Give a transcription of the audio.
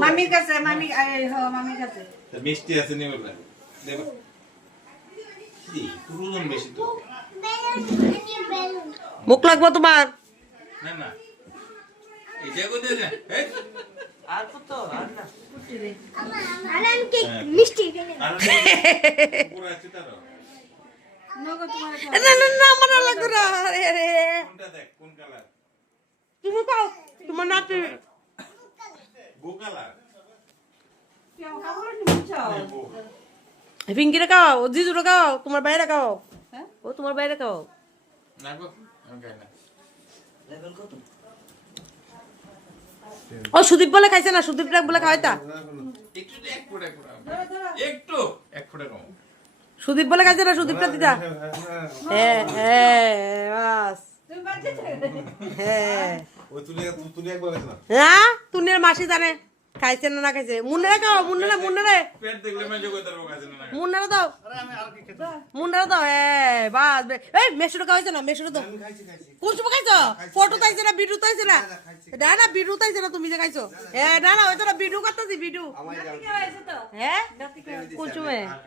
মামির কাছে মামি মামির কাছে মিষ্টি আছে নি বলবে দেব কি পুরোজন বেশি তো মুখ লাগবো তোমার না না এই জায়গা দে দে এই আর কত আর না আরাম কি মিষ্টি দিলে আর পুরো আছে তার নগো তোমার না না না আমার লাগবে না আরে আরে কোনটা দেখ কোন কালার তুমি পাও তোমার নাতি ব্লু কালার কেউ খাবো না মুছাও পিঙ্কিরে খাও ও জিজুরে খাও তোমার বাইরে খাও হ্যাঁ ও তোমার বাইরে খাও না গো আমি খাই না লেভেল কত ও সুদীপ বলে খাইছে না সুদীপ বলে খাওয়াইতা একটু দে, এক ফুট একটু এক ফুট কম সুদীপ বলে খাইছে না সুদীপটা দিতা হ্যাঁ হ্যাঁ বাস তুমি বাচ্চা হ্যাঁ ওই তুলি একবার গেছ না হ্যাঁ তুনের মাসি জানে খাইছে না না খাইছে মুন্নারে খাও মুন্নারে পেট দেখলে মে যোগ তার কাছে না মুন্নারে দাও মুন্নারে দাও বাস এই মেশুরে খাওয়াইছে না মেশুরে দাও কোন সময় খাইছো ফটো তাইছে না ভিডিও তাইছে না না ভিডিও তাইছে না তুমি যে খাইছো না ওই তো ভিডিও করতেছি ভিডিও নাতি খাওয়াইছে তো হ্যাঁ নাতি খাওয়াইছে কোন সময়